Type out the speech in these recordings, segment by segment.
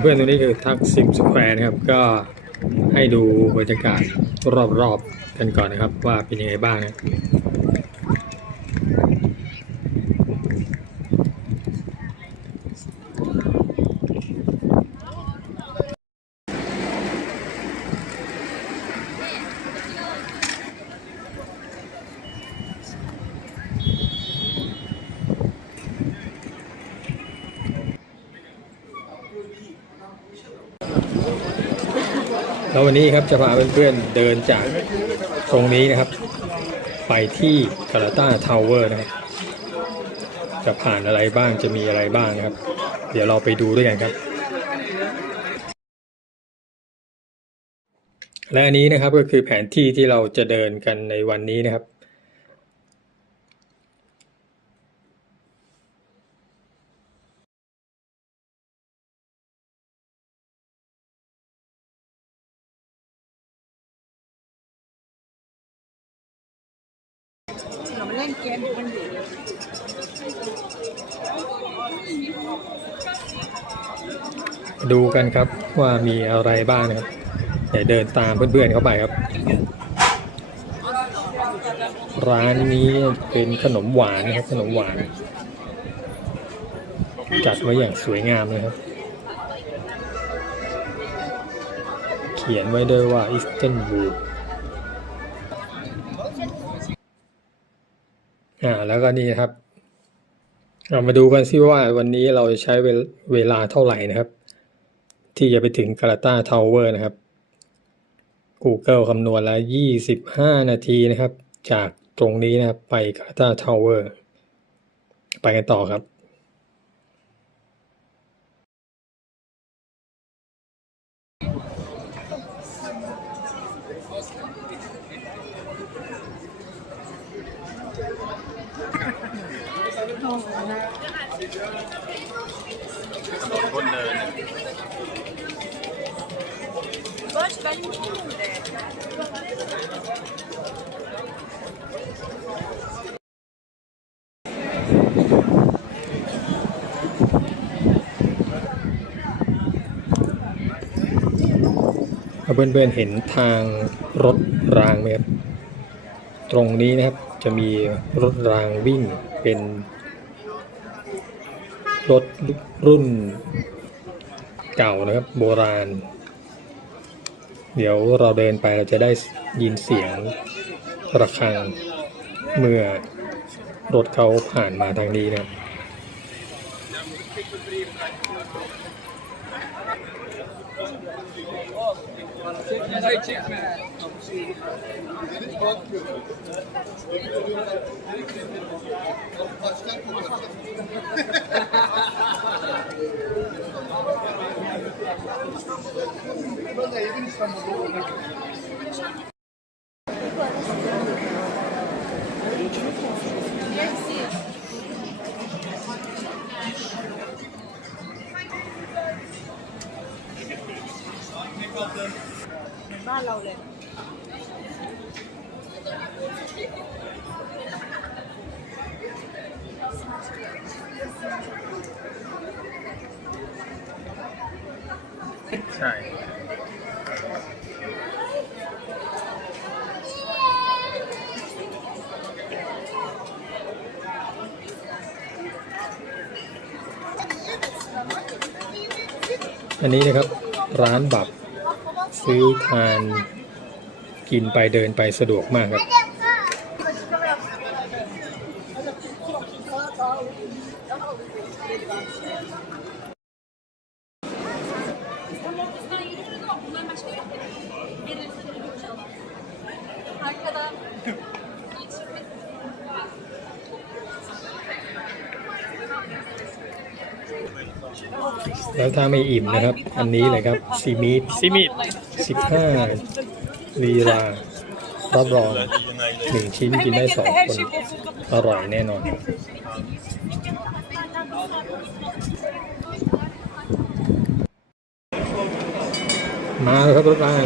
เพื่อนตรงนี้คือทักซิมสแควร์นะครับ ก็ให้ดูบรรยากาศรอบๆกันก่อนนะครับ ว่าเป็นยังไงบ้างนะ แล้ววันนี้ครับจะพาเพื่อนๆเดินจากตรงนี้นะครับ ไปที่กาลาตาทาวเวอร์นะครับ จะผ่านอะไรบ้างจะมีอะไรบ้างนะครับ เดี๋ยวเราไปดูด้วยกันครับ และอันนี้นะครับก็คือแผนที่ที่เราจะเดินกันในวันนี้นะครับ เรามาเล่นเกมกันอยู่ดูกันครับว่ามีอะไรบ้างนะครับเดี๋ยวเดินตามเพื่อนๆเข้าไปครับ ร้านนี้เป็นขนมหวานนะครับขนมหวาน จัดไว้อย่างสวยงามเลยครับ เขียนไว้ด้วยว่าอิสตันบูล อ่าแล้วก็นี่ครับเรามาดูกันซิว่าวันนี้เราจะใช้เวลเวลาเท่าไหร่นะครับ ที่จะไปถึงกาลาตาทาวเวอร์นะครับ Google คำนวณแล้ว 25 นาทีนะครับ จากตรงนี้นะครับไปกาลาตาทาวเวอร์ไปกันต่อครับ Boş benim de. เพื่อนๆเห็นทางรถรางไหมครับ ตรงนี้นะครับจะมีรถรางวิ่งเป็น รถรุ่นเก่านะครับโบราณ เดี๋ยวเราเดินไปเราจะได้ยินเสียงระฆังเมื่อรถเขาผ่านมาทางนี้นะครั บเหมือนบ้านเราเลยใช่ อันนี้นะครับร้านบับซื้อทานกินไปเดินไปสะดวกมากครับ แล้วถ้าไม่อิ่มนะครับ อันนี้เลยครับซีมีดซีมีดสิบห้าลีลารับรองหนึ่งชิ้นกินได้สองคน อร่อยแน่นอนมาแล้วครับรถราง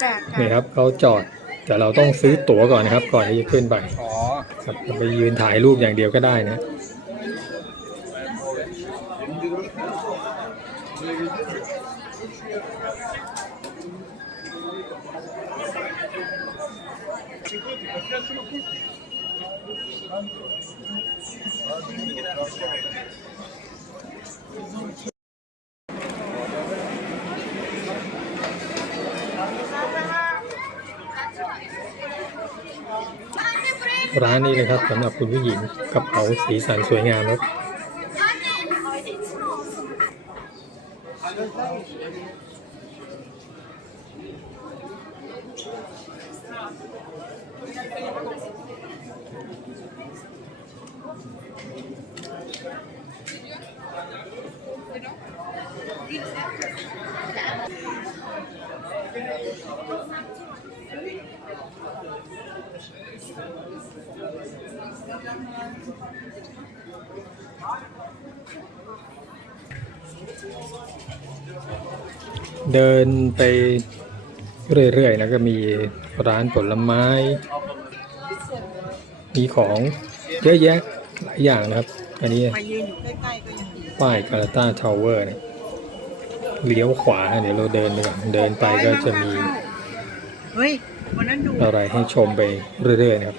แต่นี่ครับเขาจอดแต่เราต้องซื้อตั๋วก่อนนะครับ ก่อนที่จะขึ้นไปอ๋อครับไปยืนถ่ายรูปอย่างเดียวก็ได้นะ ร้านนี้นะครับสำหรับคุณผู้หญิงกระเป๋าสีสันสวยงามครับ เดินไป เรื่อยๆนะก็มีร้านผลไม้ มีของเยอะแยะหลายอย่างนะครับ อันนี้มายืนอยู่ใกล้ๆก็ยังดีป้ายกาลาตาทาวเวอร์นะเลี้ยวขวาเดี๋ยวเราเดินไปก่อนเดินไปก็จะมีเฮ้ยวันนั้นดูอะไรให้ชมไปเรื่อยๆนะครับ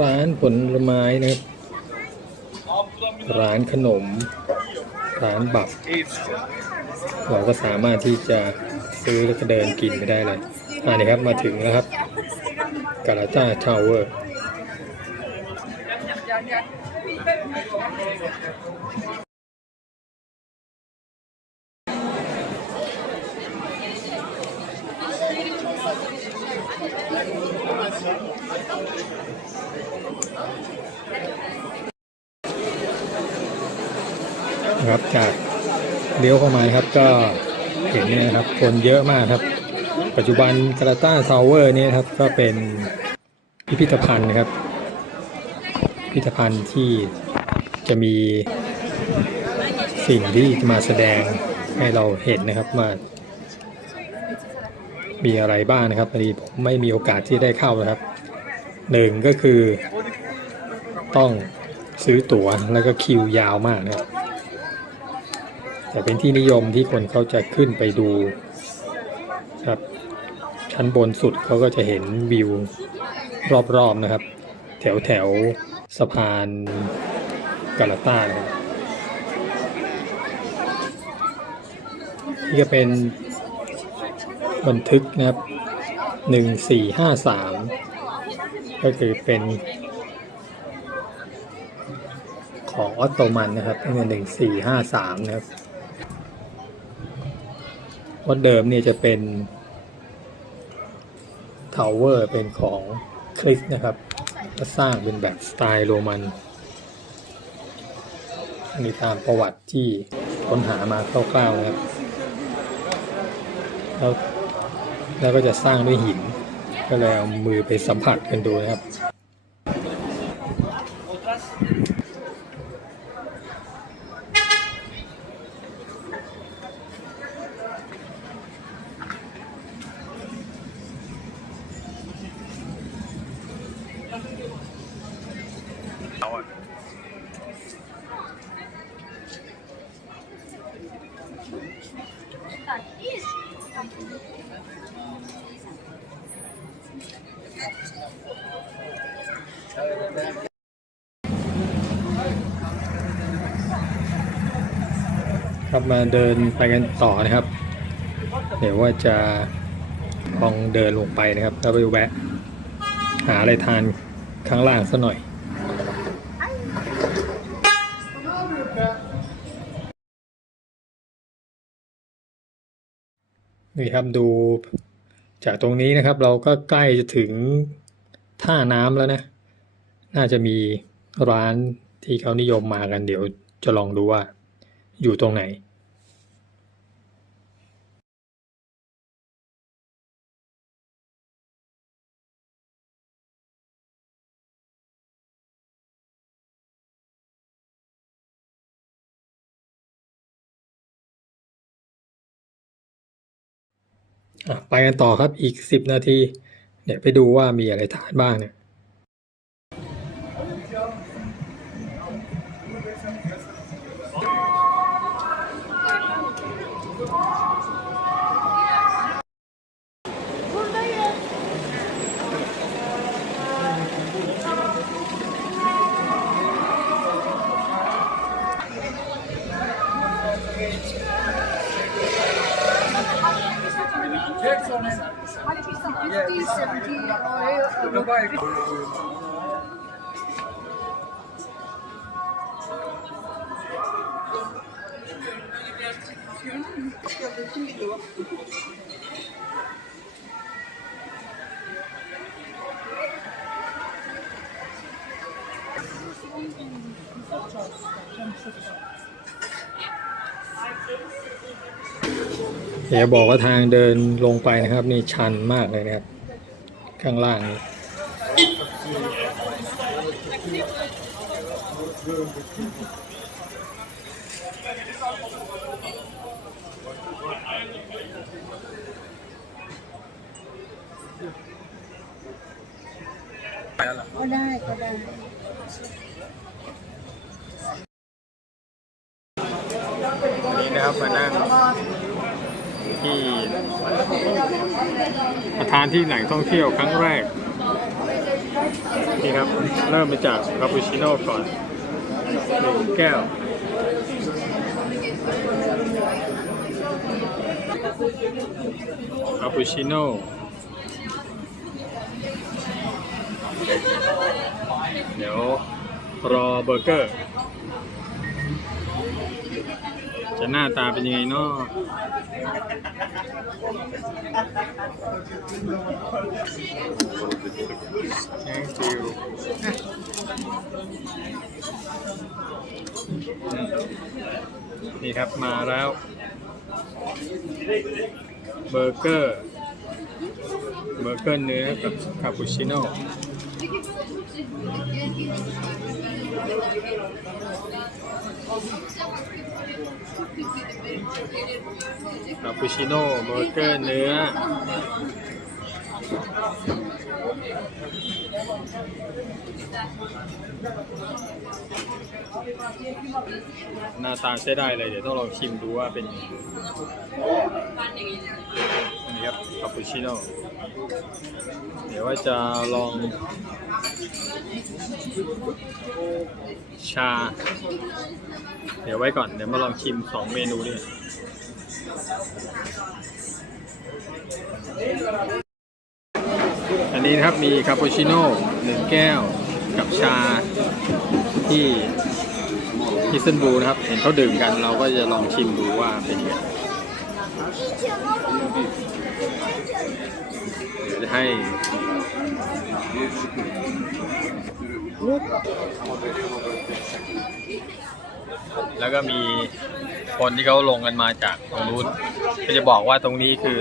ร้านผลไม้นะครับร้านขนม ร้านบับเราก็สามารถที่จะซื้อแล้วก็เดินกินไปได้เลยอ่านี่ครับมาถึงแล้วครับกาลาตาทาวเวอร์ นะครับจากเลี้ยวเข้ามาครับก็เห็นนะครับคนเยอะมากครับ ปัจจุบันกราตาทาวเวอร์นี่ครับก็เป็นพิพิธภัณฑ์นะครับ พิพิธภัณฑ์ที่จะมีสิ่งที่จะมาแสดงให้เราเห็นนะครับว่ามีอะไรบ้างนะครับพอดีผมไม่มีโอกาสที่ได้เข้านะครับหนึ่งก็คือต้องซื้อตั๋วแล้วก็คิวยาวมากนะครับ แต่เป็นที่นิยมที่คนเขาจะขึ้นไปดูครับ ชั้นบนสุดเขาก็จะเห็นวิวรอบๆนะครับ แถวแถวสะพานกาลาต้านะครับนี่ก็เป็นบันทึกนะครับหนึ่งสี่ห้าสามก็คือเป็นของออตโตมันนะครับตั้งแต่หนึ่งสี่ห้าสามนะครับ วัดเดิมเนี่ยจะเป็นทาวเวอร์เป็นของคริสต์นะครับก็สร้างเป็นแบบสไตล์โรมันอันนี้ตามประวัติที่ค้นหามาคร่าวๆนะครับแล้วแล้วก็จะสร้างด้วยหิน ก็เลยเอามือไปสัมผัสกันดูนะครับ มาเดินไปกันต่อนะครับ เดี๋ยวว่าจะลองเดินลงไปนะครับ แล้วไปแวะ หาอะไรทานข้างล่างสักหน่อยนี่ครับดูจากตรงนี้นะครับเราก็ใกล้จะถึงท่าน้ำแล้วนะ น่าจะมีร้านที่เขานิยมมากันเดี๋ยวจะลองดูว่าอยู่ตรงไหน ไปกันต่อครับอีกสิบนาที เดี๋ยวไปดูว่ามีอะไรทานบ้างเนี่ย เดี๋ยวบอกว่าทางเดินลงไปนะครับ นี่ชันมากเลยนะครับ ข้างล่างนี่ ก็ได้ก็ได้วันนี้นะครับมานั่งที่ประธานที่แหล่งท่องเที่ยวครั้งแรก นี่ครับ เริ่มมาจากคาปูชิโน่ก่อนหนึ่งแก้วคาปูชิโน่ เดี๋ยวรอเบอร์เกอร์ จะหน้าตาเป็นยังไงเนาะ Thank you นี่ครับมาแล้ว เบอร์เกอร์ เบอร์เกอร์เนื้อกับคาปูชิโน่ คาปูชิโน่เบอร์เกอร์เนื้อ หน้าตาใช้ได้เลย เดี๋ยวต้องลองชิมดูว่าเป็นยังไงอันนี้ครับคาปูชิโน่เดี๋ยวว่าจะลอง ชา เดี๋ยวไว้ก่อน เดี๋ยวมาลองชิมสองเมนูนี่ นนี้นะครับมีคาปูชิโน่หนึ่งแก้วกับชาที่ฮิสเซนบูนะครับ เห็นเขาดื่มกันเราก็จะลองชิมดูว่าเป็นยังไงเดี๋ยวจะให้แล้วก็มีคนที่เขาลงกันมาจากตรงนู้นก็จะบอกว่าตรงนี้คือ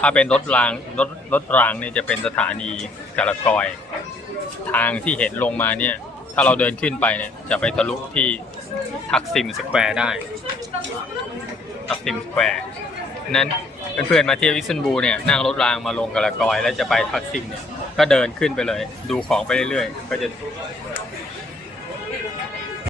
ถ้าเป็นรถรางรถรถรางเนี่ยจะเป็นสถานีกระกอย ทางที่เห็นลงมาเนี่ย ถ้าเราเดินขึ้นไปเนี่ย จะไปทะลุที่ทักซิมสแควร์ได้ ทักซิมสแควร์นั้นเพื่อนๆมาเที่ยวอิสตันบูลเนี่ยนั่งรถรางมาลงกระกอย แล้วจะไปทักซิมเนี่ยก็เดินขึ้นไปเลย ดูของไปเรื่อยๆ ก็จะ